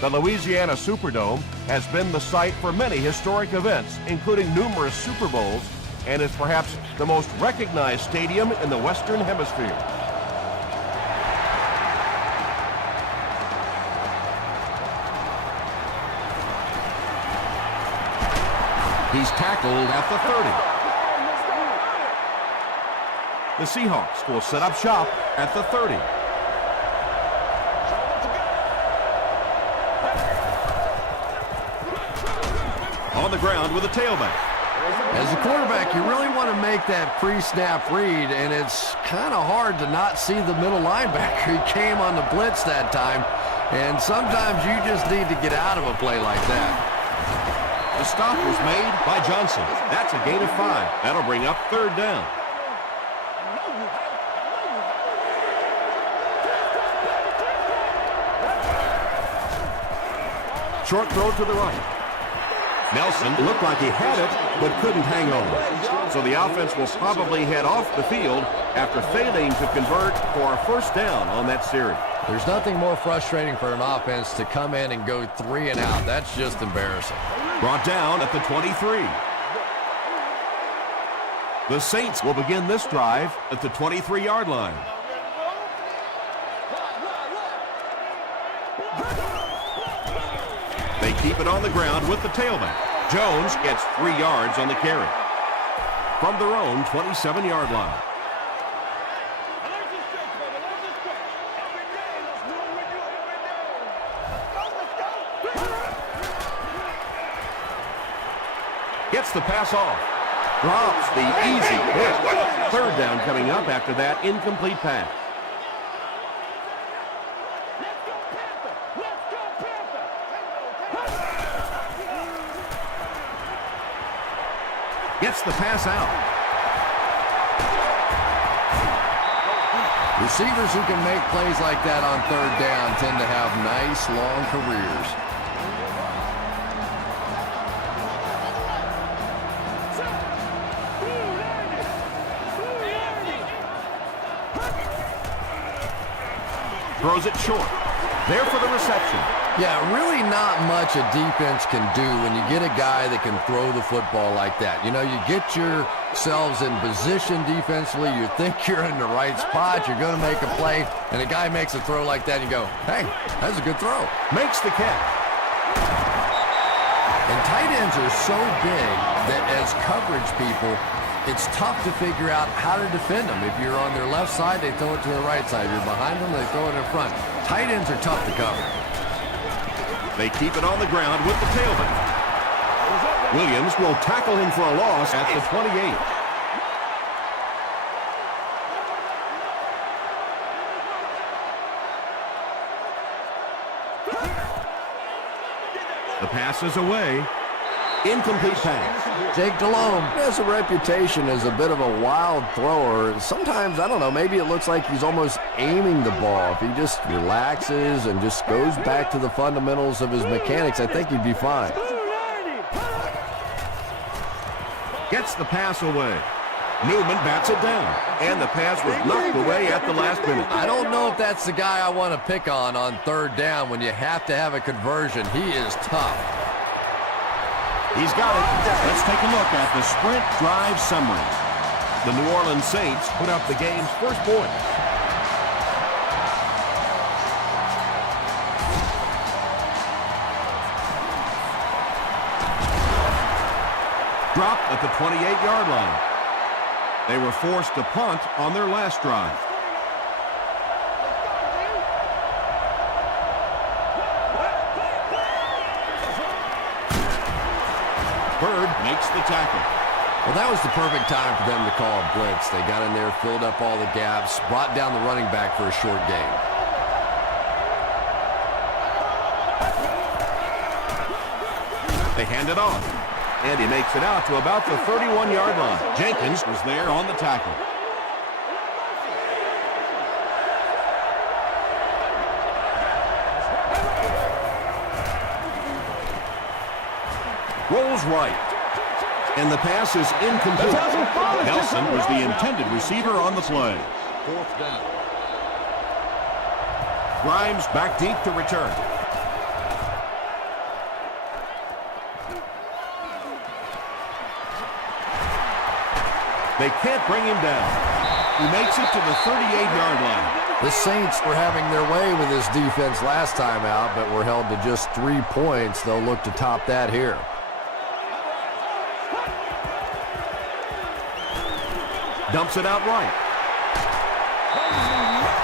The Louisiana Superdome has been the site for many historic events, including numerous Super Bowls, and is perhaps the most recognized stadium in the Western Hemisphere. He's tackled at the 30. The Seahawks will set up shop at the 30. On the ground with a tailback. As a quarterback, you really want to make that pre-snap read, and it's kind of hard to not see the middle linebacker. He came on the blitz that time, and sometimes you just need to get out of a play like that. The stop was made by Johnson. That's a gain of 5. That'll bring up 3rd down. Short throw to the right. Nelson looked like he had it, but couldn't hang on. So the offense will probably head off the field after failing to convert for a 1st down on that series. There's nothing more frustrating for an offense to come in and go 3 and out. That's just embarrassing. Brought down at the 23. The Saints will begin this drive at the 23-yard line. They keep it on the ground with the tailback. Jones gets 3 yards on the carry. From their own 27-yard line. Gets the pass off. Drops the easy hit. 3rd down coming up after that incomplete pass. Gets the pass out. Receivers who can make plays like that on 3rd down tend to have nice, long careers. Throws it short. There for the reception. Yeah, really not much a defense can do when you get a guy that can throw the football like that. You know, you get yourselves in position defensively. You think you're in the right spot. You're going to make a play, and a guy makes a throw like that, and you go, hey, that's a good throw. Makes the catch. And tight ends are so big that as coverage people, it's tough to figure out how to defend them. If you're on their left side, they throw it to the right side. If you're behind them, they throw it in front. Tight ends are tough to cover. They keep it on the ground with the tailback. Williams will tackle him for a loss at the 28. The pass is away. Incomplete pass. Jake Delhomme has a reputation as a bit of a wild thrower. Sometimes, I don't know, maybe it looks like he's almost aiming the ball. If he just relaxes and just goes back to the fundamentals of his mechanics, I think he'd be fine. Gets the pass away. Newman bats it down, and the pass was knocked away at the last minute. I don't know if that's the guy I want to pick on 3rd down when you have to have a conversion. He is tough. He's got it. Let's take a look at the sprint drive summary. The New Orleans Saints put up the game's first point. Dropped at the 28-yard line. They were forced to punt on their last drive. Bird makes the tackle. Well, that was the perfect time for them to call a blitz. They got in there, filled up all the gaps, brought down the running back for a short gain. They hand it off, and he makes it out to about the 31-yard line. Jenkins was there on the tackle. Rolls right. And the pass is incomplete. Nelson was the intended receiver on the play. 4th down. Grimes back deep to return. They can't bring him down. He makes it to the 38-yard line. The Saints were having their way with this defense last time out, but were held to just 3 points. They'll look to top that here. Dumps it out right.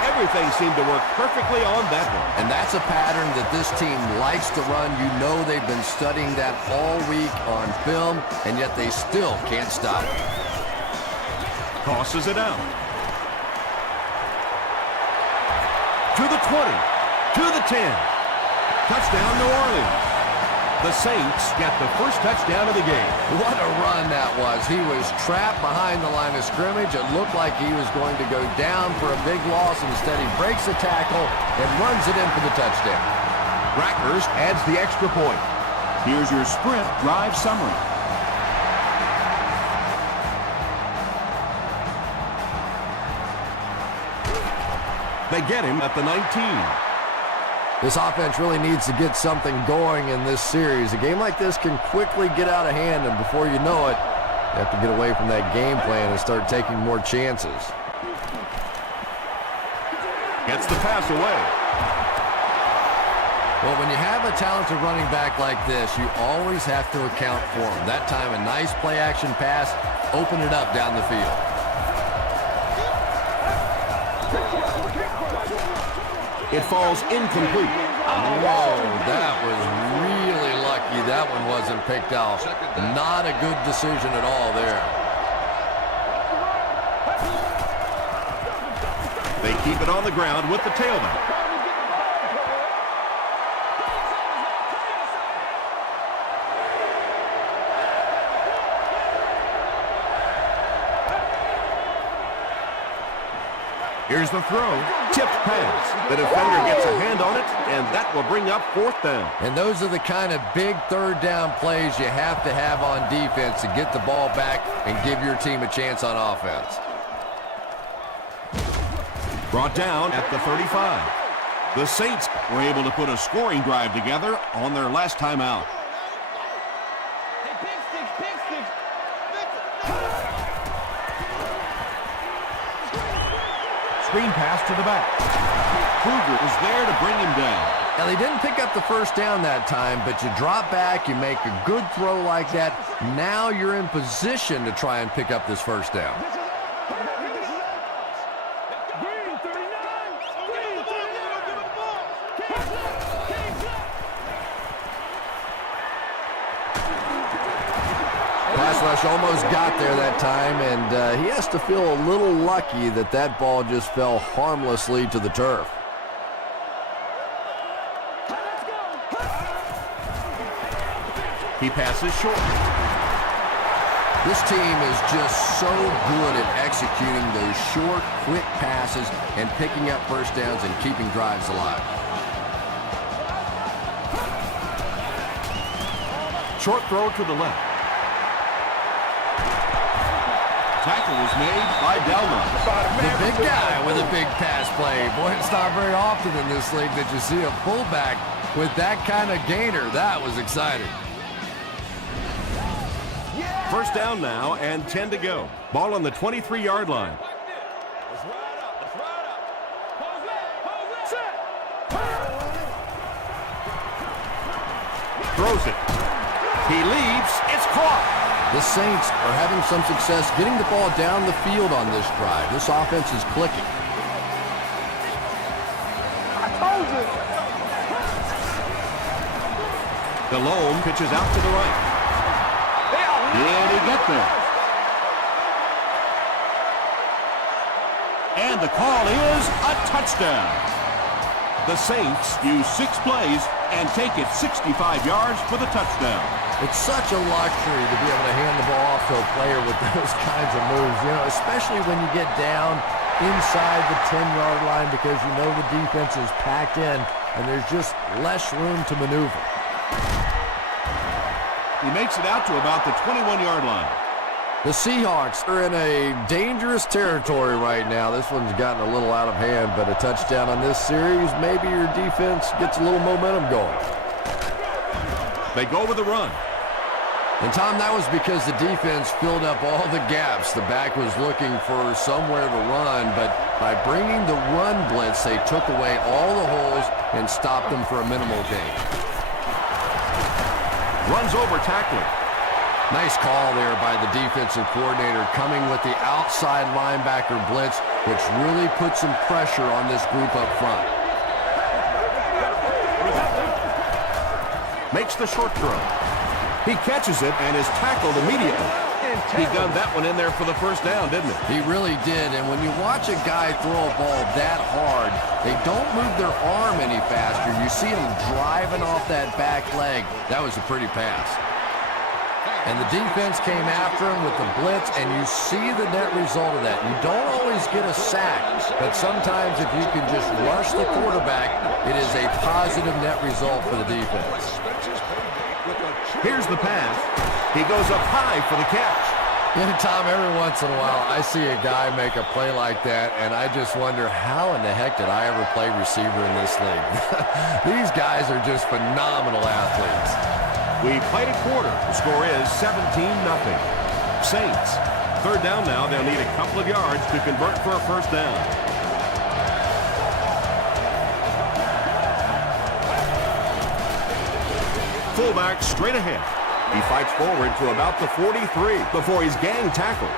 Everything seemed to work perfectly on that one. And that's a pattern that this team likes to run. You know they've been studying that all week on film, and yet they still can't stop it. Tosses it out. To the 20. To the 10. Touchdown, New Orleans. The Saints get the first touchdown of the game. What a run that was. He was trapped behind the line of scrimmage. It looked like he was going to go down for a big loss. Instead, he breaks the tackle and runs it in for the touchdown. Rackers adds the extra point. Here's your sprint drive summary. They get him at the 19. This offense really needs to get something going in this series. A game like this can quickly get out of hand, and before you know it, you have to get away from that game plan and start taking more chances. Gets the pass away. Well, when you have a talented running back like this, you always have to account for him. That time, a nice play-action pass, open it up down the field. It falls incomplete. Whoa, that was really lucky that one wasn't picked off. Not a good decision at all there. They keep it on the ground with the tailback. Here's the throw. Tipped pass. The defender gets a hand on it, and that will bring up 4th down. And those are the kind of big 3rd down plays you have to have on defense to get the ball back and give your team a chance on offense. Brought down at the 35. The Saints were able to put a scoring drive together on their last time out. Screen pass to the back. Kruger is there to bring him down. Now, they didn't pick up the first down that time, but you drop back, you make a good throw like that. Now you're in position to try and pick up this first down. Pass rush almost got there that time, and he has to feel a little lucky that that ball just fell harmlessly to the turf. He passes short. This team is just so good at executing those short, quick passes and picking up first downs and keeping drives alive. Short throw to the left. Tackle was made by Delma. The big guy with a big pass play. Boy, it's not very often in this league that you see a fullback with that kind of gainer. That was exciting. First down now and 10 to go. Ball on the 23-yard line. Throws it. He leaps. It's caught. The Saints are having some success getting the ball down the field on this drive. This offense is clicking. I told you. Delhomme pitches out to the right. Did he get there? And the call is a touchdown. The Saints use 6 plays and take it 65 yards for the touchdown. It's such a luxury to be able to hand the ball off to a player with those kinds of moves, you know, especially when you get down inside the 10-yard line because you know the defense is packed in and there's just less room to maneuver. He makes it out to about the 21-yard line. The Seahawks are in a dangerous territory right now. This one's gotten a little out of hand, but a touchdown on this series, maybe your defense gets a little momentum going. They go with the run. And, Tom, that was because the defense filled up all the gaps. The back was looking for somewhere to run, but by bringing the run blitz, they took away all the holes and stopped them for a minimal gain. Runs over tackling. Nice call there by the defensive coordinator, coming with the outside linebacker blitz, which really put some pressure on this group up front. Makes the short throw. He catches it and is tackled immediately. He gunned that one in there for the first down, didn't he? He really did, and when you watch a guy throw a ball that hard, they don't move their arm any faster. You see him driving off that back leg. That was a pretty pass. And the defense came after him with the blitz, and you see the net result of that. You don't always get a sack, but sometimes if you can just rush the quarterback, it is a positive net result for the defense. Here's the pass. He goes up high for the catch. Yeah, Tom, every once in a while, I see a guy make a play like that, and I just wonder, how in the heck did I ever play receiver in this league? These guys are just phenomenal athletes. We played a quarter. The score is 17-0. Saints. Third down now. They'll need a couple of yards to convert for a first down. Fullback straight ahead. He fights forward to about the 43 before he's gang tackled.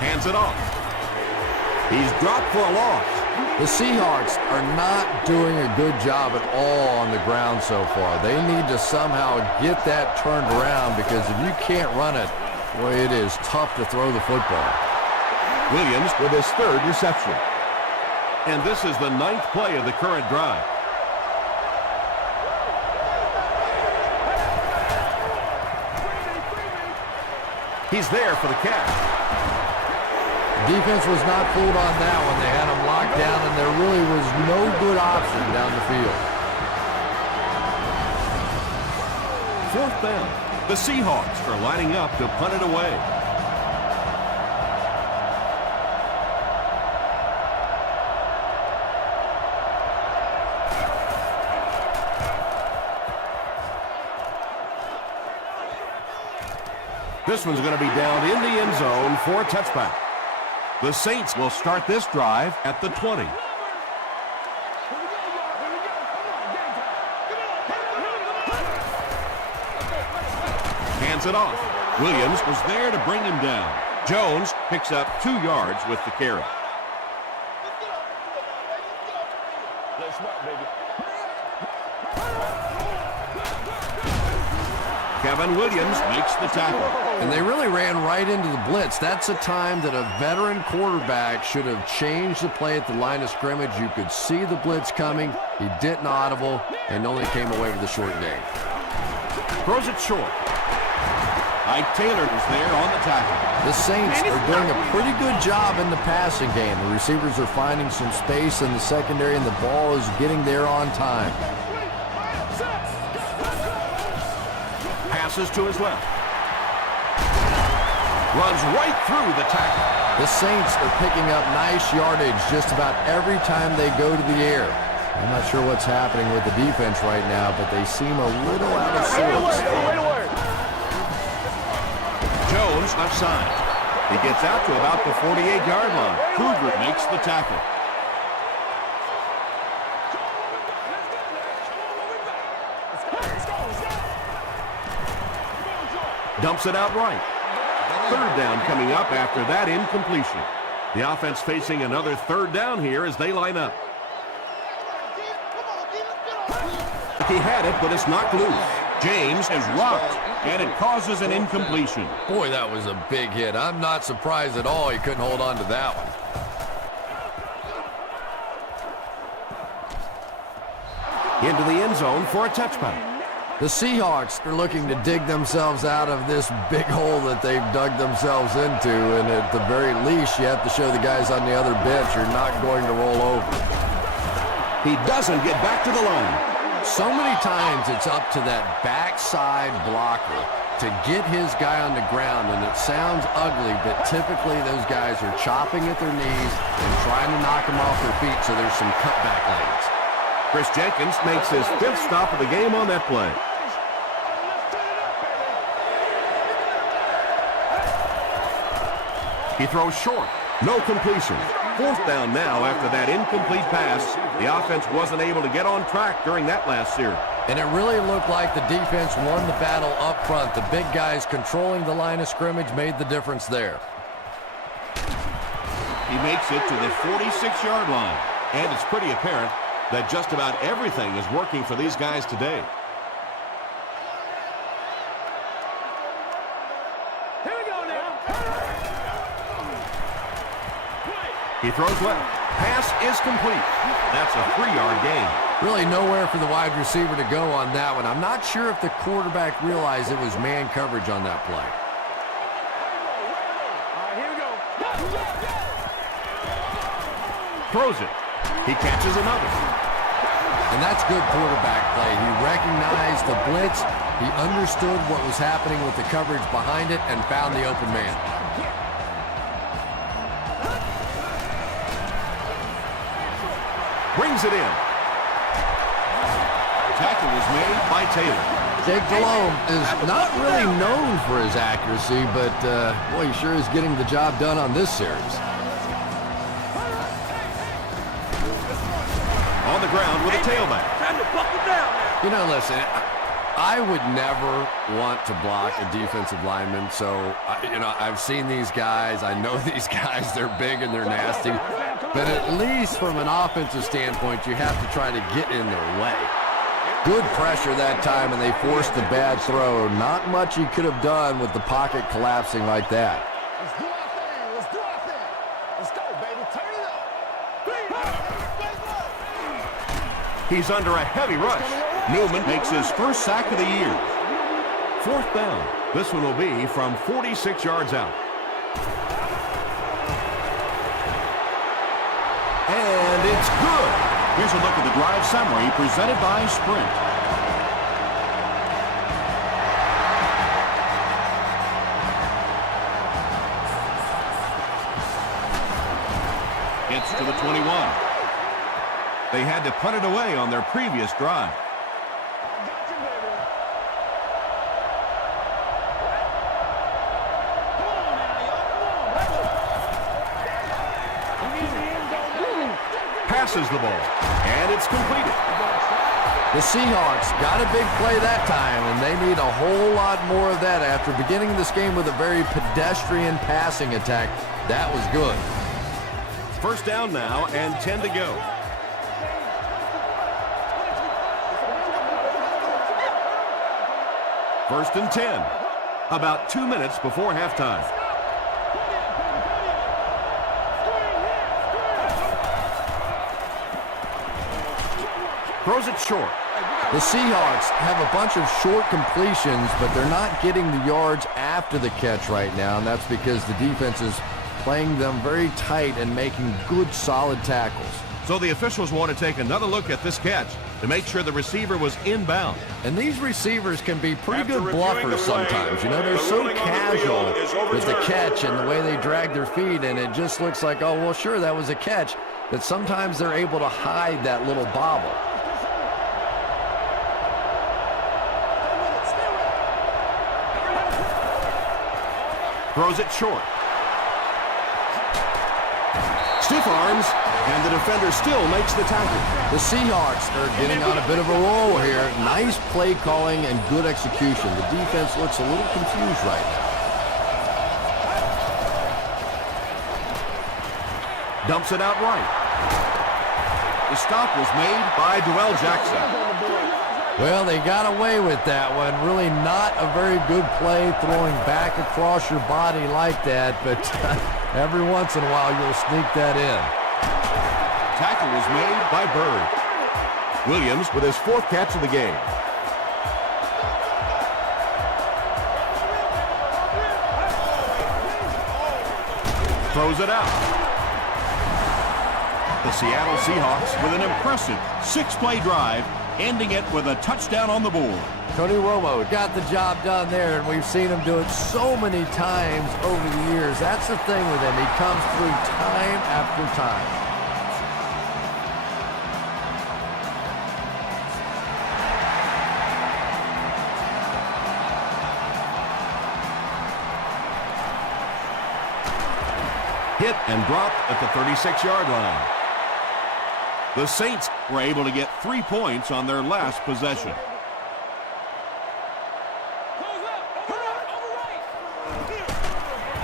Hands it off. He's dropped for a loss. The Seahawks are not doing a good job at all on the ground so far. They need to somehow get that turned around, because if you can't run it, boy, it is tough to throw the football. Williams with his third reception. And this is the 9th play of the current drive. He's there for the catch. Defense was not fooled on that one. They had him locked down, and there really was no good option down the field. Fourth down. The Seahawks are lining up to punt it away. This one's going to be down in the end zone for a touchback. The Saints will start this drive at the 20. Hands it off. Williams was there to bring him down. Jones picks up 2 yards with the carry. Kevin Williams makes the tackle. And they really ran right into the blitz. That's a time that a veteran quarterback should have changed the play at the line of scrimmage. You could see the blitz coming. He didn't audible and only came away with a short gain. Throws it short. Ike Taylor was there on the tackle. The Saints are doing a pretty good job in the passing game. The receivers are finding some space in the secondary, and the ball is getting there on time. Passes to his left. Runs right through the tackle. The Saints are picking up nice yardage just about every time they go to the air. I'm not sure what's happening with the defense right now, but they seem a little out of sorts. Jones offside. He gets out to about the 48-yard line. Kruger makes the tackle. Dumps it out right. Third down coming up after that incompletion. The offense facing another third down here as they line up. He had it, but it's knocked loose. James is rocked, and it causes an incompletion. Boy, that was a big hit. I'm not surprised at all he couldn't hold on to that one. Into the end zone for a touchback. The Seahawks are looking to dig themselves out of this big hole that they've dug themselves into, and at the very least, you have to show the guys on the other bench you're not going to roll over. He doesn't get back to the line. So many times it's up to that backside blocker to get his guy on the ground, and it sounds ugly, but typically those guys are chopping at their knees and trying to knock them off their feet, so there's some cutback lanes. Chris Jenkins makes his 5th stop of the game on that play. He throws short. No completion. 4th down now after that incomplete pass. The offense wasn't able to get on track during that last series. And it really looked like the defense won the battle up front. The big guys controlling the line of scrimmage made the difference there. He makes it to the 46-yard line. And it's pretty apparent that just about everything is working for these guys today. Here we go now. He throws left. Pass is complete. That's a 3-yard gain. Really nowhere for the wide receiver to go on that one. I'm not sure if the quarterback realized it was man coverage on that play. All right, here we go. Throws it. He catches another. And that's good quarterback play. He recognized the blitz. He understood what was happening with the coverage behind it and found the open man. Brings it in. Tackle was made by Taylor. Jake Delhomme is not really known for his accuracy, but boy, he sure is getting the job done on this series. On the ground with a tailback. Time to buckle down now. You know, listen, I would never want to block a defensive lineman, so, I've seen these guys. I know these guys. They're big and they're nasty. But at least from an offensive standpoint, you have to try to get in their way. Good pressure that time, and they forced the bad throw. Not much he could have done with the pocket collapsing like that. Let's do our thing. Let's do our thing. Let's go, baby. Turn it up. He's under a heavy rush. Newman makes his first sack of the year. 4th down. This one will be from 46 yards out. And it's good. Here's a look at the drive summary presented by Sprint. It's to the 21. They had to put it away on their previous drive. Passes the ball, and it's completed. The Seahawks got a big play that time, and they need a whole lot more of that after beginning this game with a very pedestrian passing attack. That was good. 1st down now and 10 to go. First and 10. About 2 minutes before halftime. Throws it short. The Seahawks have a bunch of short completions, but they're not getting the yards after the catch right now, and that's because the defense is playing them very tight and making good, solid tackles. So the officials want to take another look at this catch to make sure the receiver was inbound. And these receivers can be pretty good bluffers sometimes. They're so casual with the catch and the way they drag their feet, and it just looks like, oh, well, sure, that was a catch, that sometimes they're able to hide that little bobble. Throws it short. Stiff arms, and the defender still makes the tackle. The Seahawks are getting on a bit of a roll here. Nice play calling and good execution. The defense looks a little confused right now. Dumps it out right. The stop was made by Dwell Jackson. Well, they got away with that one. Really not a very good play throwing back across your body like that, but every once in a while you'll sneak that in. Tackle was made by Bird. Williams with his 4th catch of the game. Throws it out. The Seattle Seahawks with an impressive 6-play drive ending it with a touchdown on the board. Tony Romo got the job done there, and we've seen him do it so many times over the years. That's the thing with him. He comes through time after time. Hit and dropped at the 36-yard line. The Saints were able to get 3 points on their last possession.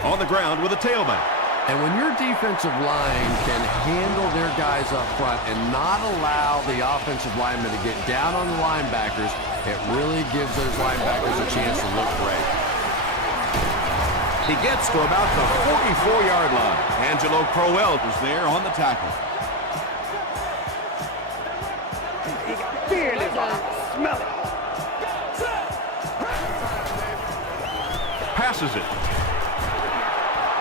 On the ground with a tailback. And when your defensive line can handle their guys up front and not allow the offensive linemen to get down on the linebackers, it really gives those linebackers a chance to look great. He gets to about the 44-yard line. Angelo Crowell is there on the tackle. He got fear in his eyes. Smell it. Passes it.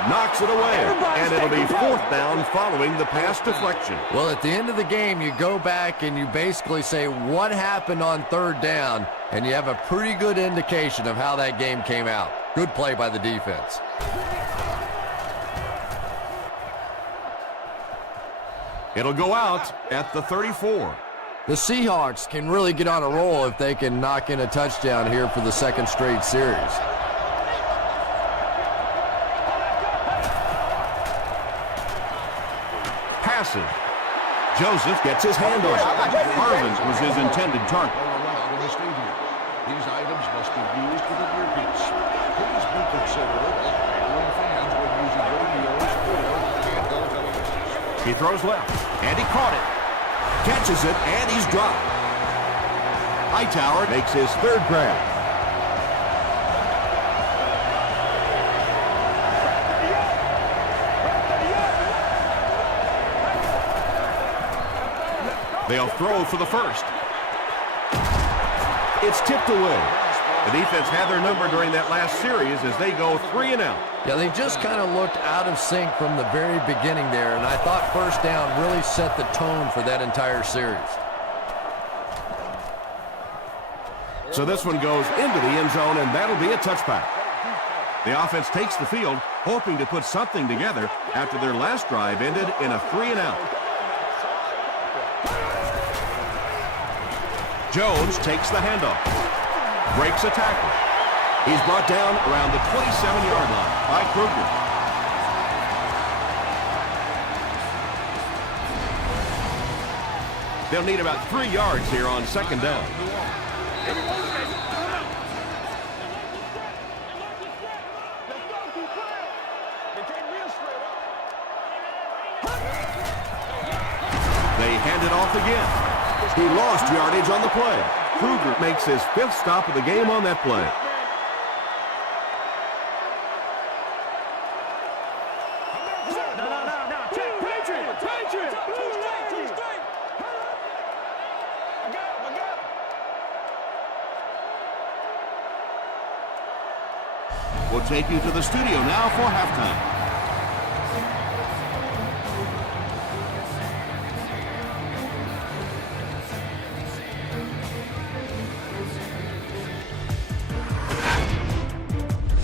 Knocks it away. And it'll be 4th down following the pass deflection. Well, at the end of the game, you go back and you basically say what happened on 3rd down, and you have a pretty good indication of how that game came out. Good play by the defense. It'll go out at the 34. The Seahawks can really get on a roll if they can knock in a touchdown here for the 2nd straight series. Passes. Joseph gets his hand on it. Harvin was his intended target. These items must be used with an earpiece. Please be considerate of background fans when using radios or handheld televisions. He throws left, and he caught it. Catches it, and he's dropped. Hightower makes his 3rd grab. They'll throw for the 1st. It's tipped away. The defense had their number during that last series as they go 3 and out. Yeah, they just kind of looked out of sync from the very beginning there, and I thought 1st down really set the tone for that entire series. So this one goes into the end zone, and that'll be a touchback. The offense takes the field, hoping to put something together after their last drive ended in a 3 and out. Jones takes the handoff. Breaks a tackle. He's brought down around the 27-yard line by Kruger. They'll need about 3 yards here on 2nd down. They hand it off again. He lost yardage on the play. Kruger makes his 5th stop of the game on that play. We'll take you to the studio now for halftime.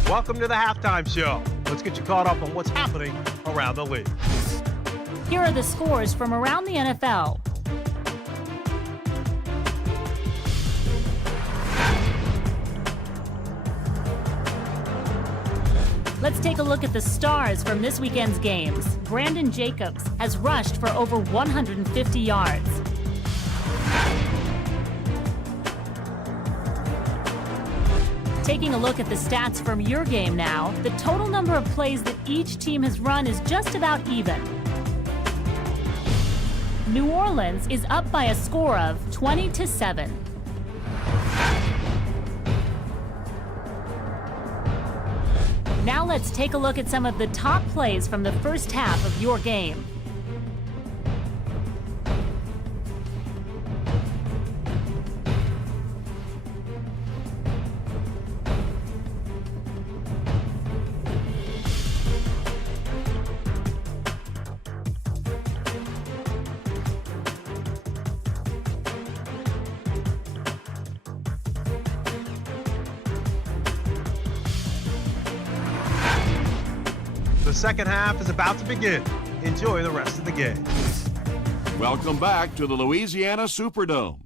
Welcome to the Halftime Show. Let's get you caught up on what's happening around the league. Here are the scores from around the NFL. Let's take a look at the stars from this weekend's games. Brandon Jacobs has rushed for over 150 yards. Taking a look at the stats from your game now, the total number of plays that each team has run is just about even. New Orleans is up by a score of 20-7. Now let's take a look at some of the top plays from the first half of your game. second half is about to begin. Enjoy the rest of the game. Welcome back to the Louisiana Superdome.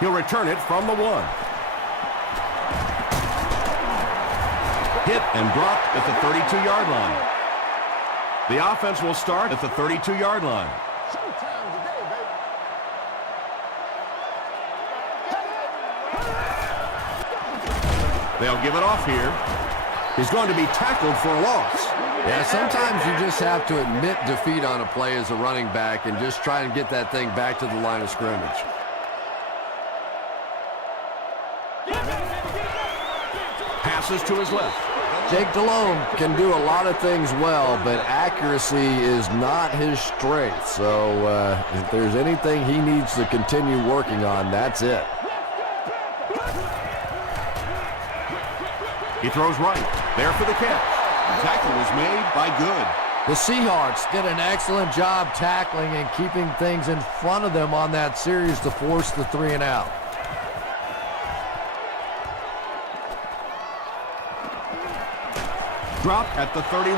He'll return it from the 1. Hit and dropped at the 32-yard line. The offense will start at the 32-yard line. Showtime today, baby. They'll give it off here. He's going to be tackled for a loss. Yeah, sometimes you just have to admit defeat on a play as a running back and just try and get that thing back to the line of scrimmage. Passes to his left. Jake Delhomme can do a lot of things well, but accuracy is not his strength. So if there's anything he needs to continue working on, that's it. He throws right. There for the catch. Tackle was made by Good. The Seahawks did an excellent job tackling and keeping things in front of them on that series to force the 3 and out. Dropped at the 31.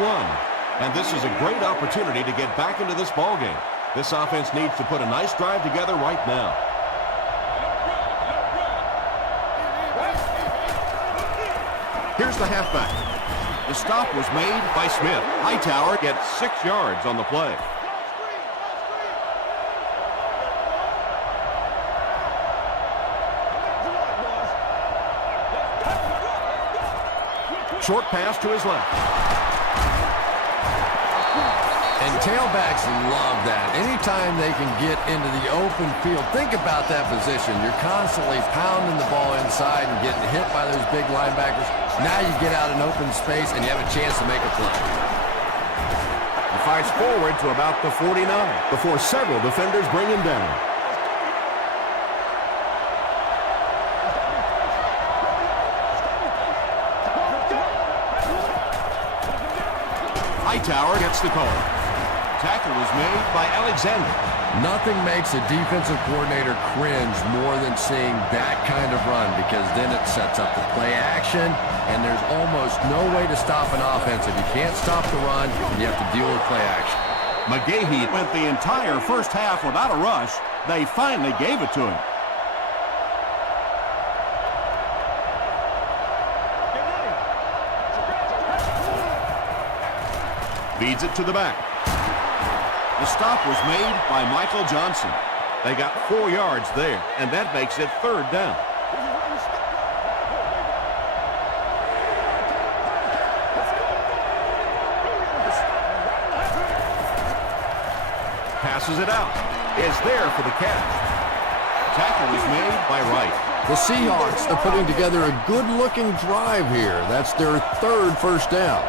And this is a great opportunity to get back into this ballgame. This offense needs to put a nice drive together right now. Here's the halfback. The stop was made by Smith. Hightower gets 6 yards on the play. Short pass to his left. And tailbacks love that. Anytime they can get into the open field, think about that position. You're constantly pounding the ball inside and getting hit by those big linebackers. Now you get out in open space and you have a chance to make a play. He fights forward to about the 49 before several defenders bring him down. Hightower gets the call. Tackle was made by Alexander. Nothing makes a defensive coordinator cringe more than seeing that kind of run, because then it sets up the play action, and there's almost no way to stop an offense. If you can't stop the run, you have to deal with play action. McGahee went the entire first half without a rush. They finally gave it to him. Feeds it to the back. The stop was made by Michael Johnson. They got 4 yards there, and that makes it 3rd down. Passes it out. Is there for the catch. Tackle was made by Wright. The Seahawks are putting together a good-looking drive here. That's their 3rd first down.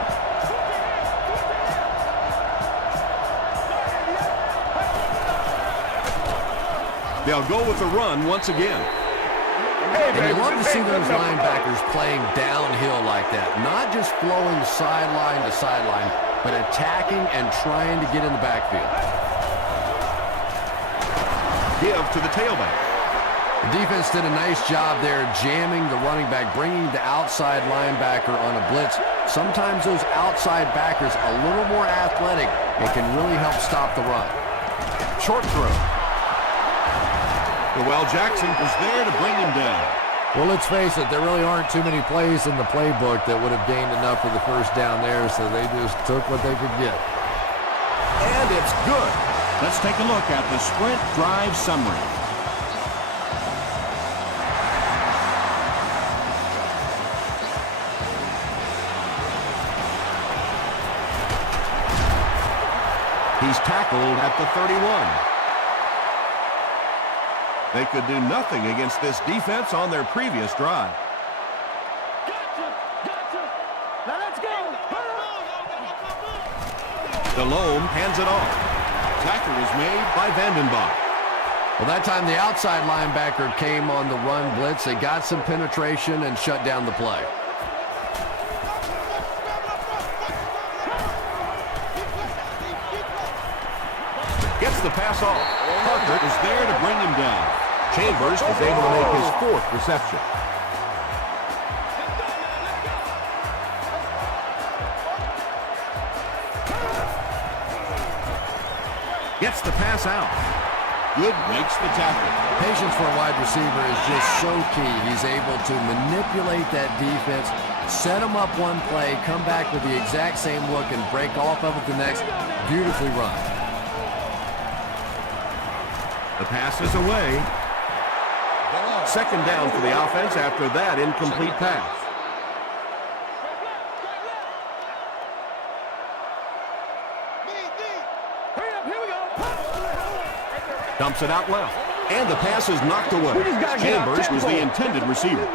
They'll go with the run once again. And you love to see those linebackers playing downhill like that. Not just flowing sideline to sideline, but attacking and trying to get in the backfield. Give to the tailback. The defense did a nice job there jamming the running back, bringing the outside linebacker on a blitz. Sometimes those outside backers are a little more athletic and can really help stop the run. Short throw. Well, Jackson was there to bring him down. Well, let's face it, there really aren't too many plays in the playbook that would have gained enough for the first down there, so they just took what they could get. And it's good. Let's take a look at the sprint drive summary. He's tackled at the 31. They could do nothing against this defense on their previous drive. Now let's go. Delhomme hands it off. Tackle was made by Vandenbach. Well, that time the outside linebacker came on the run blitz. They got some penetration and shut down the play. Gets the pass off. Parker was there to bring him down. Chambers was able to make his 4th reception. Gets the pass out. Good makes the tackle. Patience for a wide receiver is just so key. He's able to manipulate that defense, set them up one play, come back with the exact same look, and break off of it the next. Beautifully run. The pass is away. 2nd down for the offense after that incomplete pass. Dumps it out left. And the pass is knocked away. Chambers was the intended receiver.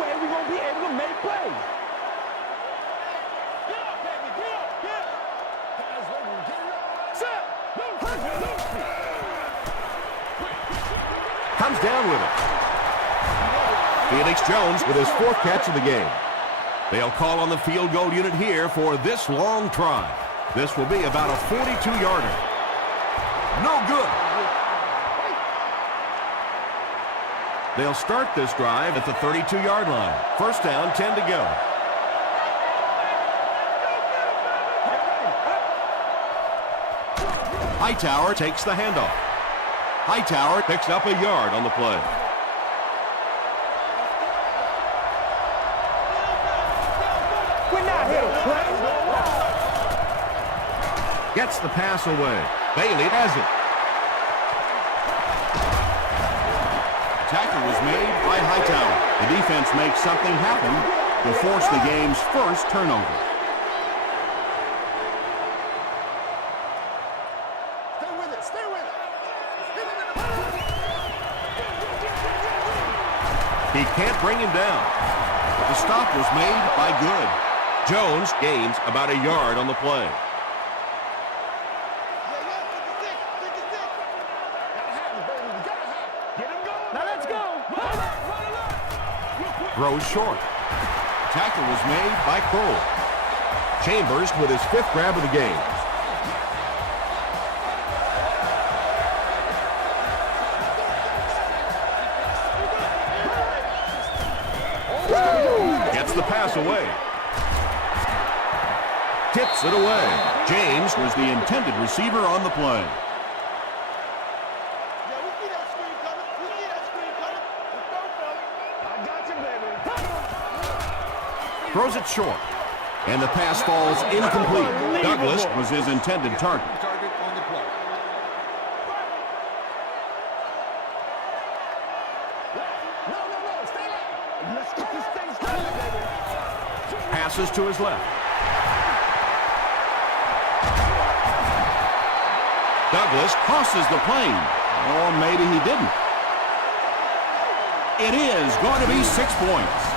Comes down with it. Felix Jones with his 4th catch of the game. They'll call on the field goal unit here for this long try. This will be about a 42-yarder. No good. They'll start this drive at the 32-yard line. 1st down, 10 to go. Hightower takes the handoff. Hightower picks up a yard on the play. Gets the pass away. Bailey has it. Tackle was made by Hightower. The defense makes something happen to force the game's 1st turnover. Stay with it. Stay with it. He can't bring him down. The stop was made by Good. Jones gains about a yard on the play. Throws short. Tackle was made by Kroll. Chambers with his 5th grab of the game. Gets the pass away. Tips it away. James was the intended receiver on the play. Throws it short. And the pass falls incomplete. Douglas was his intended target. On the play. Passes to his left. Douglas crosses the plane. Or maybe he didn't. It is going to be 6 points.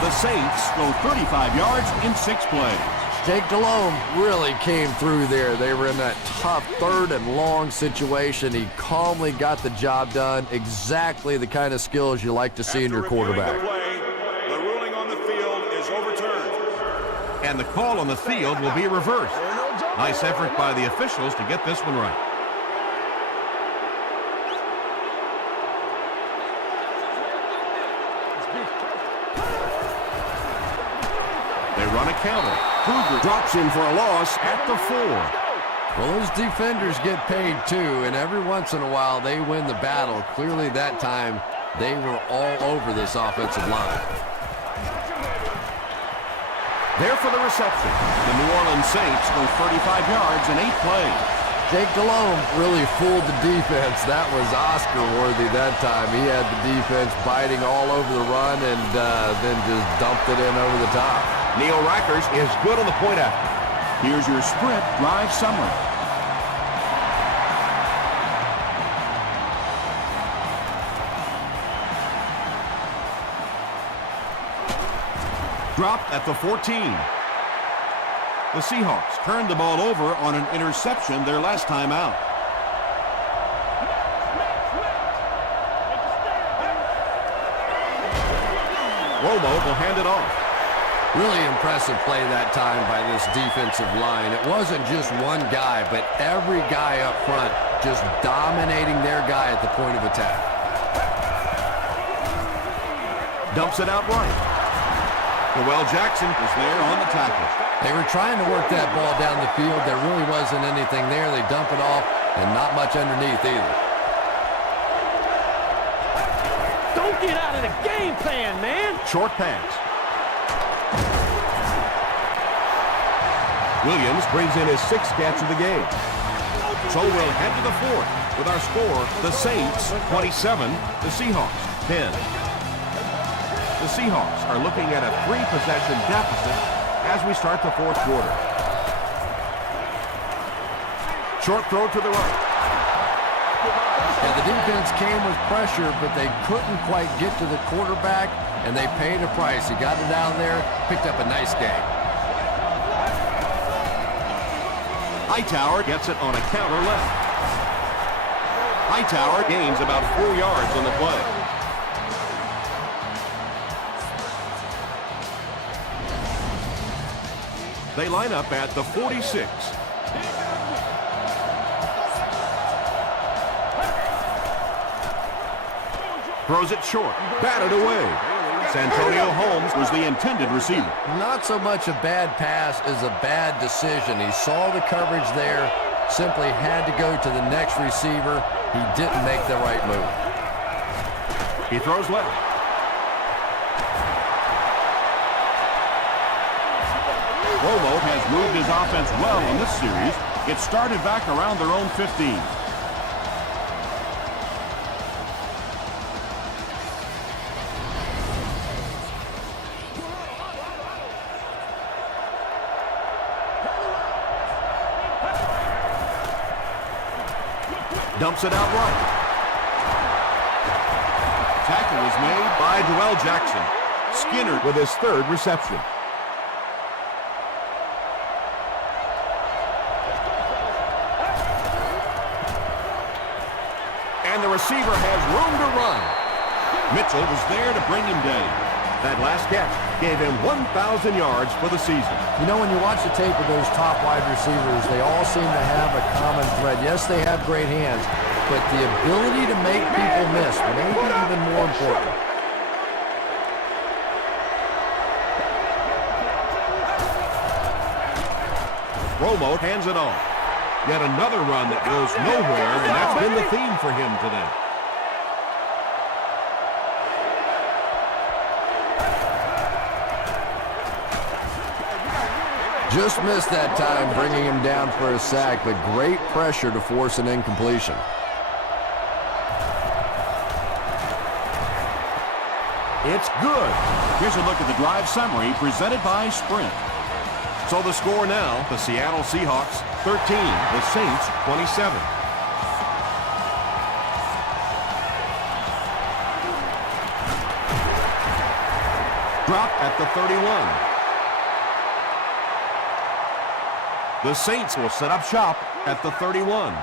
The Saints go 35 yards in 6 plays. Jake Delhomme really came through there. They were in that tough 3rd and long situation. He calmly got the job done. Exactly the kind of skills you like to see in your quarterback. The ruling on the field is overturned. And the call on the field will be reversed. Nice effort by the officials to get this one right. They run a counter. Kruger drops him for a loss at the 4. Well, those defenders get paid too, and every once in a while they win the battle. Clearly that time they were all over this offensive line. There for the reception. The New Orleans Saints go 35 yards in 8 plays. Jake Delhomme really fooled the defense. That was Oscar-worthy that time. He had the defense biting all over the run and then just dumped it in over the top. Neil Rackers is good on the point after. Here's your sprint drive summary. Dropped at the 14. The Seahawks turned the ball over on an interception their last time out. Romo will hand it off. Really impressive play that time by this defensive line. It wasn't just one guy, but every guy up front just dominating their guy at the point of attack. Dumps it out right. Noel Jackson is there on the tackle. They were trying to work that ball down the field. There really wasn't anything there. They dump it off, and not much underneath either. Don't get out of the game plan, man. Short pass. Williams brings in his 6th catch of the game. So we'll head to the 4th with our score, the Saints 27, the Seahawks 10. The Seahawks are looking at a 3-possession deficit as we start the 4th quarter. Short throw to the right. And the defense came with pressure, but they couldn't quite get to the quarterback, and they paid a price. He got it down there, picked up a nice gain. Hightower gets it on a counter left. Hightower gains about 4 yards on the play. They line up at the 46. Throws it short. Batted away. Santonio Holmes was the intended receiver. Not so much a bad pass as a bad decision. He saw the coverage there, simply had to go to the next receiver. He didn't make the right move. He throws left. Romo has moved his offense well in this series. It started back around their own 15. Dumps it out right. Tackle is made by Noel Jackson. Skinner with his 3rd reception. And the receiver has room to run. Mitchell was there to bring him down. That last catch gave him 1,000 yards for the season. You know, when you watch the tape of those top wide receivers, they all seem to have a common thread. Yes, they have great hands, but the ability to make people miss may be even more important. Romo hands it off. Yet another run that goes nowhere, and that's been the theme for him today. Just missed that time, bringing him down for a sack, but great pressure to force an incompletion. It's good. Here's a look at the drive summary presented by Sprint. So the score now, the Seattle Seahawks 13, the Saints 27. Drop at the 31. The Saints will set up shop at the 31.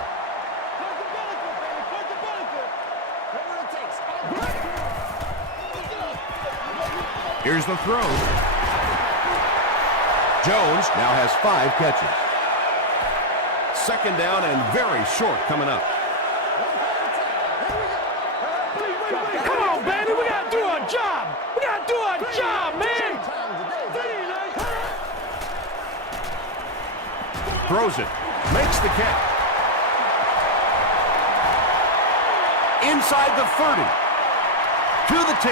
Here's the throw. Jones now has 5 catches. 2nd down and very short coming up. Come on, baby. We got to do our job. We got to do our job, man. Throws it. Makes the catch. Inside the 30. To the 10.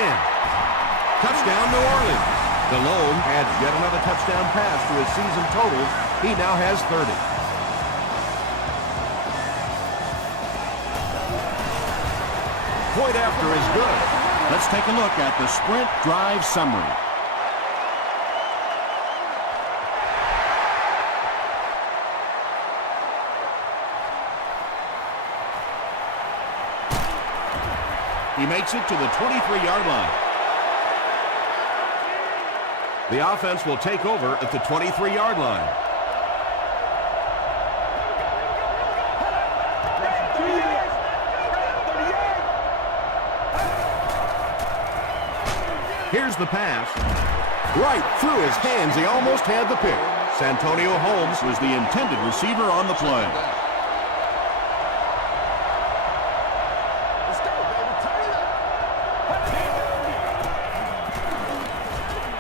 Touchdown, New Orleans. Delhomme adds yet another touchdown pass to his season total. He now has 30. Point after is good. Let's take a look at the Sprint drive summary. He makes it to the 23-yard line. The offense will take over at the 23-yard line. Here's the pass. Right through his hands. He almost had the pick. Santonio Holmes was the intended receiver on the play.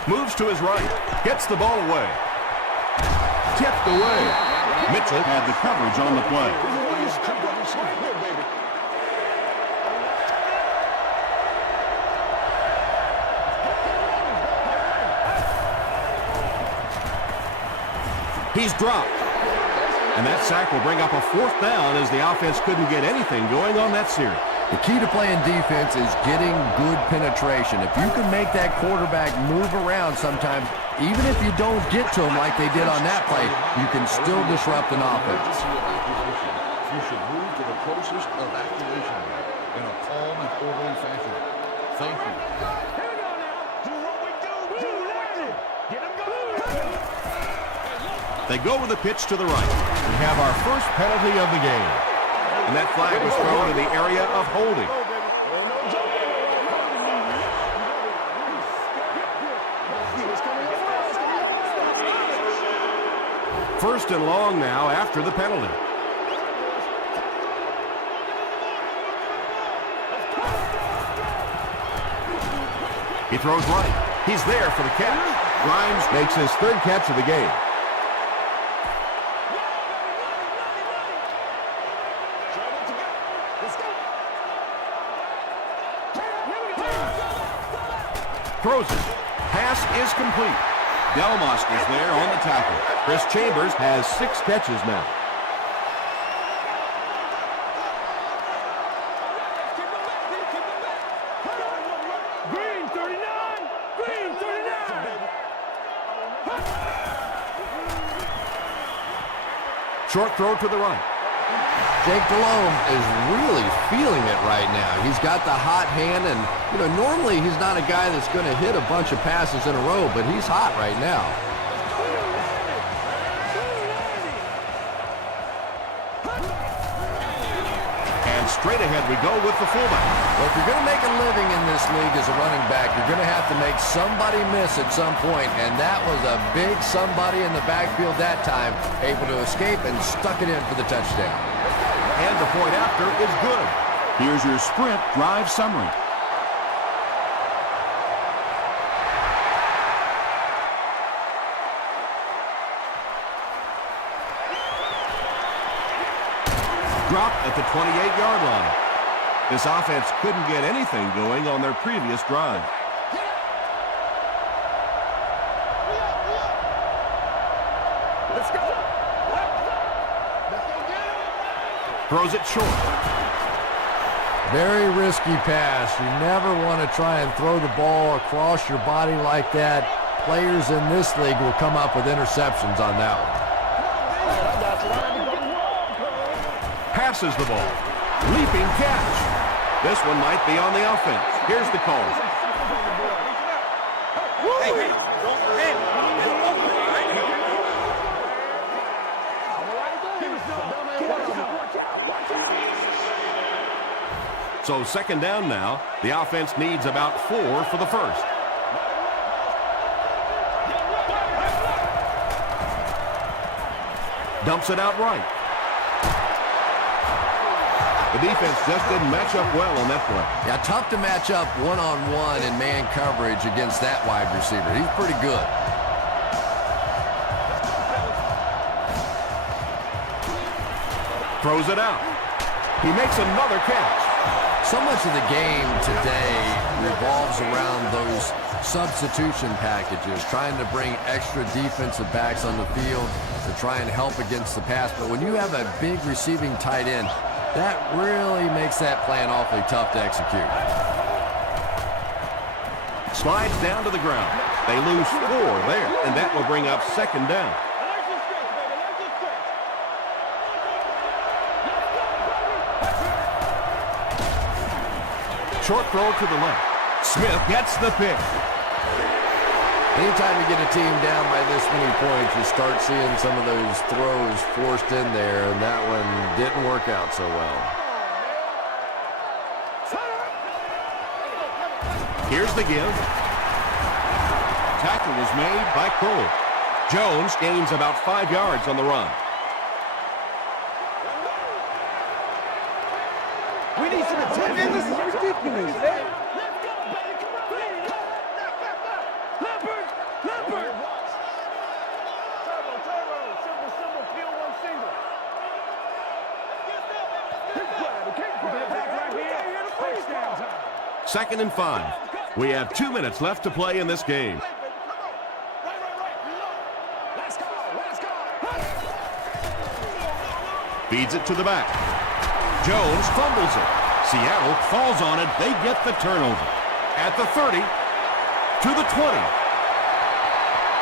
Moves to his right. Gets the ball away. Tipped away. Mitchell had the coverage on the play. He's dropped. And that sack will bring up a 4th down as the offense couldn't get anything going on that series. The key to playing defense is getting good penetration. If you can make that quarterback move around sometimes, even if you don't get to him like they did on that play, you can still disrupt an offense. You should move to the closest evacuation route in a calm and orderly fashion. Thank you. Here we go now. Do what we do. Do it. Get him going. They go with the pitch to the right. We have our first penalty of the game. And that flag was thrown in the area of holding. First and long now after the penalty. He throws right. He's there for the catch. Grimes makes his 3rd catch of the game. Throws it. Pass is complete. Delmos is there on the tackle. Chris Chambers has 6 catches now. Green 39. Green 39. Short throw to the right. Jake Delhomme is really feeling it right now. He's got the hot hand, and normally he's not a guy that's going to hit a bunch of passes in a row, but he's hot right now. And straight ahead we go with the fullback. Well, if you're going to make a living in this league as a running back, you're going to have to make somebody miss at some point, and that was a big somebody in the backfield that time, able to escape and stuck it in for the touchdown. And the point after is good. Here's your sprint drive summary. Dropped at the 28-yard line. This offense couldn't get anything going on their previous drive. Let's go. Throws it short. Very risky pass. You never want to try and throw the ball across your body like that. Players in this league will come up with interceptions on that one. Passes the ball. Leaping catch. This one might be on the offense. Here's the call. So 2nd down now. The offense needs about 4 for the first. Dumps it out right. The defense just didn't match up well on that play. Yeah, tough to match up one-on-one in man coverage against that wide receiver. He's pretty good. Throws it out. He makes another catch. So much of the game today revolves around those substitution packages, trying to bring extra defensive backs on the field to try and help against the pass. But when you have a big receiving tight end, that really makes that plan awfully tough to execute. Slides down to the ground. They lose 4 there, and that will bring up 2nd down. Short throw to the left. Smith gets the pick. Anytime you get a team down by this many points, you start seeing some of those throws forced in there, and that one didn't work out so well. Here's the give. Tackle was made by Cole. Jones gains about 5 yards on the run. We need some attention. Man, this is ridiculous. 2nd and 5. We have 2 minutes left to play in this game. Let's go. Feeds it to the back. Jones fumbles it. Seattle falls on it. They get the turnover. At the 30, to the 20.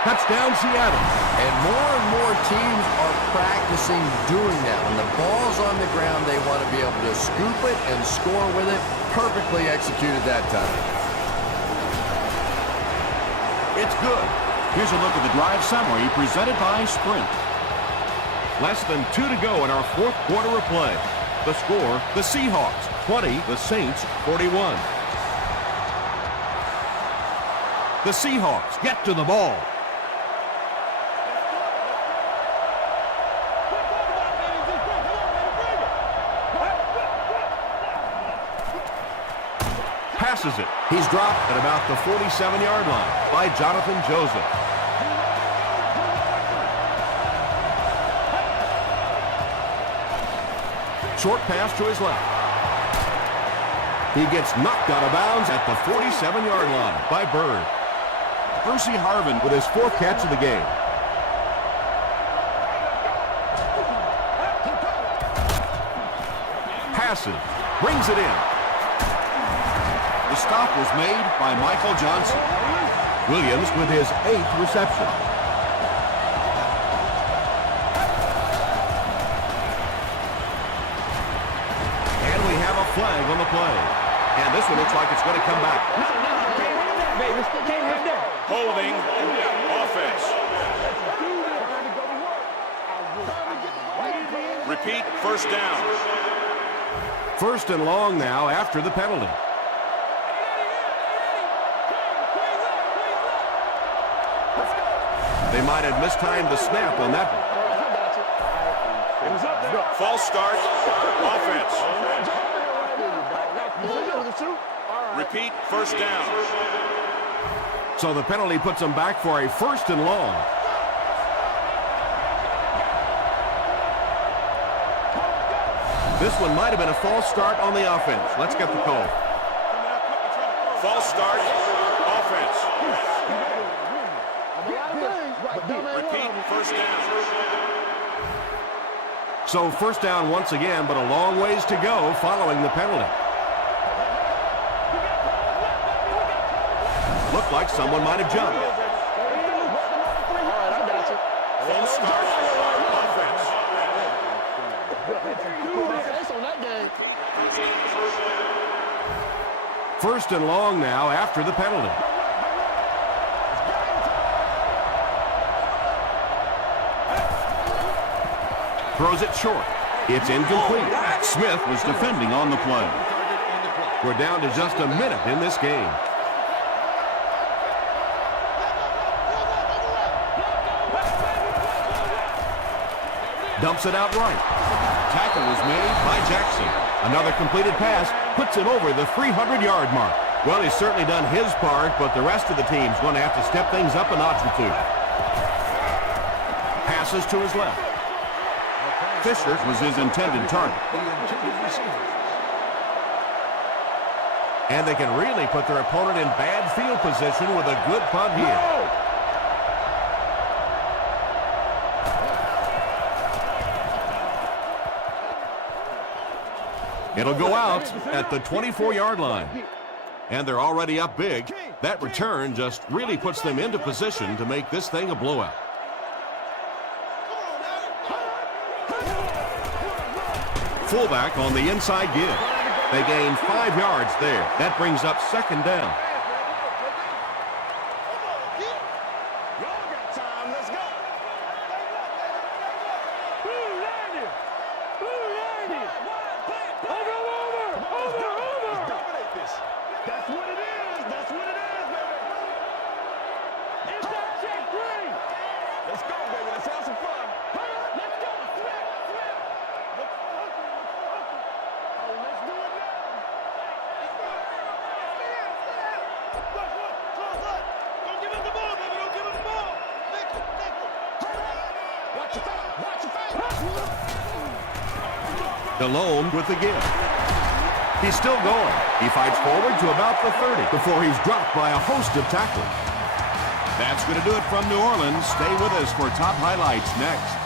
Touchdown, Seattle. And more teams are practicing doing that. When the ball's on the ground, they want to be able to scoop it and score with it. Perfectly executed that time. It's good. Here's a look at the drive summary presented by Sprint. Less than 2 to go in our 4th quarter of play. The score, the Seahawks 20, the Saints 41. The Seahawks get to the ball. Passes it. He's dropped at about the 47-yard line by Jonathan Joseph. Short pass to his left. He gets knocked out of bounds at the 47-yard line by Bird. Percy Harvin with his 4th catch of the game. Passes. Brings it in. The stop was made by Michael Johnson. Williams with his 8th reception. And we have a flag on the play. And this one looks like it's going to come back. Holding offense. Repeat, first down. 1st and long now after the penalty. They might have mistimed the snap on that one. False start. Offense. Repeat, first down. So the penalty puts them back for a 1st and long. This one might have been a false start on the offense. Let's get the call. False start. Offense. Repeat, first down. So 1st down once again, but a long ways to go following the penalty. Looked like someone might have jumped. False start. Offense. 1st and long now after the penalty. Throws it short. It's incomplete. Smith was defending on the play. We're down to just a minute in this game. Dumps it out right. Tackle was made by Jackson. Another completed pass puts him over the 300-yard mark. Well, he's certainly done his part, but the rest of the team's going to have to step things up a notch or two. Passes to his left. Fisher was his intended target. And they can really put their opponent in bad field position with a good punt here. It'll go out at the 24-yard line. And they're already up big. That return just really puts them into position to make this thing a blowout. Fullback on the inside give. They gain 5 yards there. That brings up 2nd down. DeLone with the give. He's still going. He fights forward to about the 30 before he's dropped by a host of tacklers. That's going to do it from New Orleans. Stay with us for top highlights next.